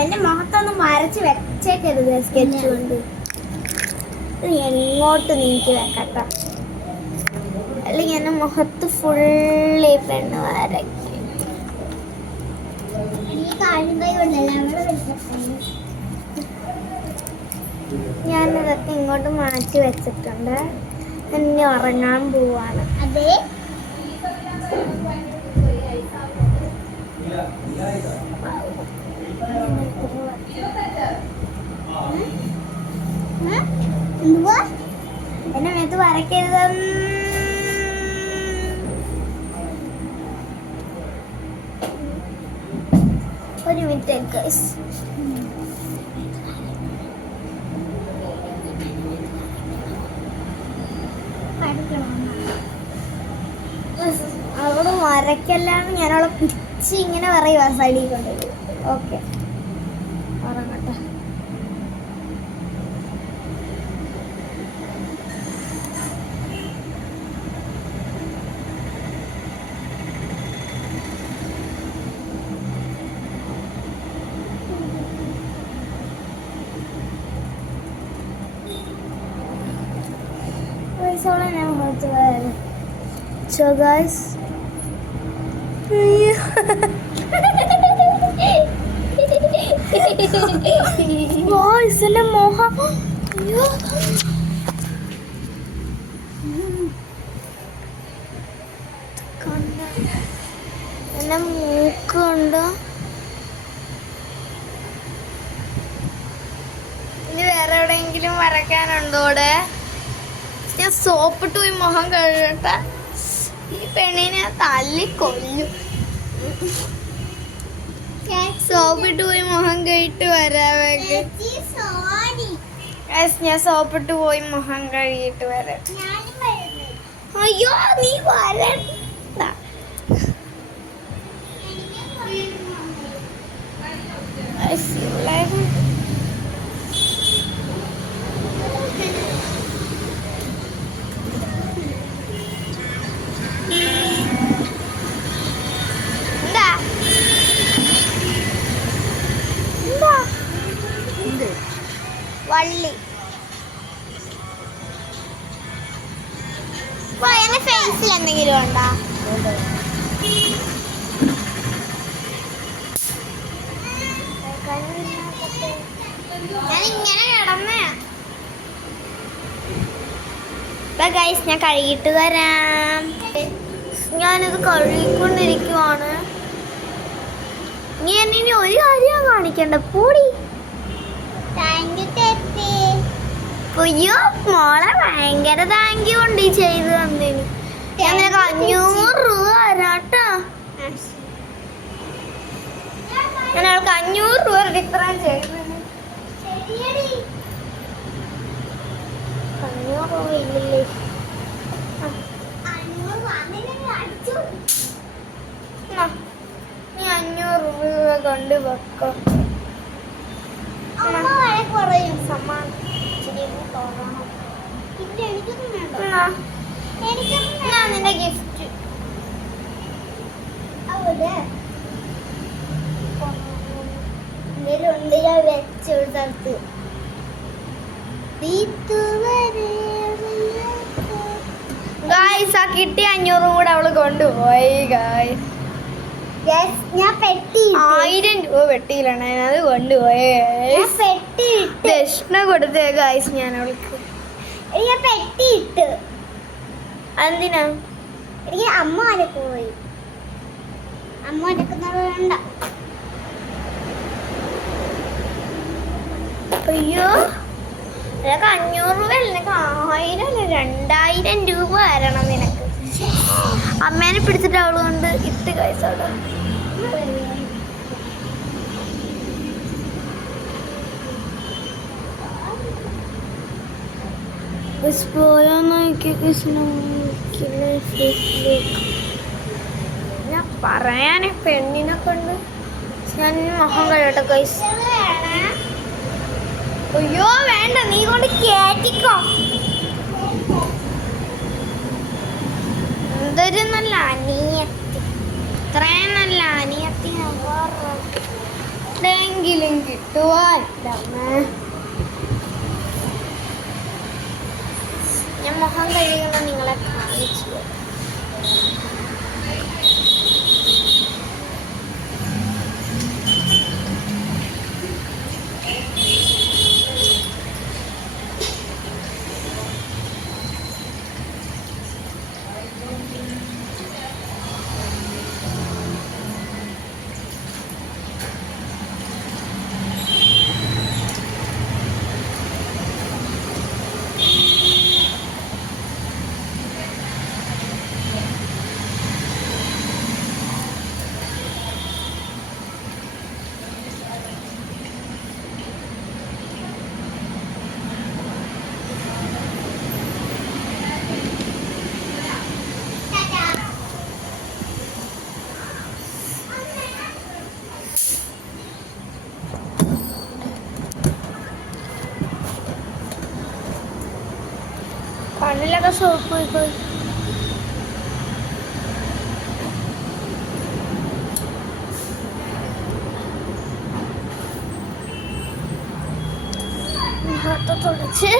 എന്റെ മുഖത്തൊന്നും വരച്ച് വെച്ചേക്കരുത് സ്കെച്ച് കൊണ്ട്. എങ്ങോട്ട് നീക്കി വെക്കട്ടെ, അല്ലെങ്കിൽ എന്റെ മുഖത്ത് ഫുള്ളി പെണ്ണ് വരയ്ക്കും. ഞാനിതൊക്കെ ഇങ്ങോട്ട് മാറ്റി വെച്ചിട്ടുണ്ട്. ഇനി ഉറങ്ങാൻ പോവാണ്. അതെ, എന്നെ മേത്ത് വരയ്ക്കരുത്. ഒരു മിനിറ്റ് ഗൈസ്. അവള് വരയ്ക്കല്ലാന്ന് ഞാനവളെ പിച്ച് ഇങ്ങനെ പറയുക സൈഡിൽ കൊണ്ടുപോയി. ഓക്കെ, ഉറങ്ങട്ടെ. ഞാൻ മുഖത്ത് വരാം. So guys, guys, എന്റെ മോഹം എന്റെ മൂക്കുണ്ട്. ഇനി വേറെ എവിടെയെങ്കിലും വരയ്ക്കാനുണ്ടോ? ഇവിടെ ഞാൻ സോപ്പിട്ട് പോയി മുഖം കഴുകട്ടെ. ഈ പെണ്ണിനെ തല്ലി കൊല്ലും. സോപ്പിട്ട് പോയി മുഖം കഴിട്ട് വരാവേ. ഞാൻ സോപ്പിട്ട് പോയി മുഖം കഴുകിയിട്ട് വരാം. അയ്യോ, നീ വരണ്ട. വള്ളി എന്റെ ഫേസിൽ എന്തെങ്കിലും ഉണ്ടോ? ഞാൻ ഇങ്ങനെ കിടന്നേ. ഗൈസ്, ഞാൻ കഴുകിയിട്ട് വരാം. ഞാനിത് കഴുകിക്കൊണ്ടിരിക്കുവാണ്. നീ എന്നെ ഒരു കാര്യം കാണിക്കണ്ട. പൂടി. അയ്യോ മോളെ, ഭയങ്കര താങ്ക് യു ഉണ്ട് ഈ ചെയ്ത് തന്നതിന്. ഞാൻ നിനക്ക് 500 രൂപ തരാട്ടോ. ഞാൻ അവൾക്ക് 500 രൂപ ഇത്രയും ചെയ്തതിന്. 500 രൂപ ഇല്ലല്ലേ? നീ 500 രൂപ കൊണ്ട് വെക്കോ. സമ്മാനം നിന്റെ ഗിഫ്റ്റ്. ഉണ്ട് ഞാൻ വെച്ചു സ്ഥലത്ത്. ഗായ്സ്, ആ കിട്ടിയ 500 കൂടെ അവള് കൊണ്ടുപോയി. ഗായ്സ്, ഞാൻ പെട്ടി 1000 രൂപ പെട്ടിയിലാണ് അത് കൊണ്ടുപോയി. ദക്ഷിണ കൊടുത്തേ ഗായ്സ് ഞാൻ അവൾക്ക്. ഞാൻ പെട്ടി ഇട്ട്. എന്തിനാ? എനിക്ക് അമ്മ അലക്ക് പോയി. അമ്മ അലക്കുന്നത് വേണ്ട. അയ്യോ, നിനക്ക് 500 രൂപ അല്ല, നിനക്ക് 1000 അല്ല 2000 രൂപ തരണം നിനക്ക്. അമ്മേനെ പിടിച്ചിട്ട് അവള് കൊണ്ട് ഇട്ട് ഗൈസ് അവിടെ. ഞാൻ പറയാനേ പെണ്ണിനെ കൊണ്ട് ഞാൻ മുഖം കഴിയട്ടെ ഗൈസ്. അയ്യോ വേണ്ട, നീ കൊണ്ട് കേറ്റിക്കോ. എന്തൊരു നല്ല അനിയത്തി, ഇത്രയും നല്ല അനിയത്തി. താങ്ക് എങ്കിലും കിട്ടുവാൻ. ഞാൻ മുഖം കഴുകുന്ന നിങ്ങളെ കാണിച്ചു. കണ്ണിലൊക്കെ സോപ്പ് പോയി. തുടച്ച്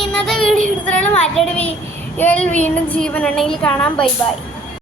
ഇന്നത്തെ വീഡിയോ എടുത്തിട്ടുള്ള മറ്റൊരു വീഡിയോയിൽ വീണ്ടും ജീവനുണ്ടെങ്കിൽ കാണാം. Bye bye.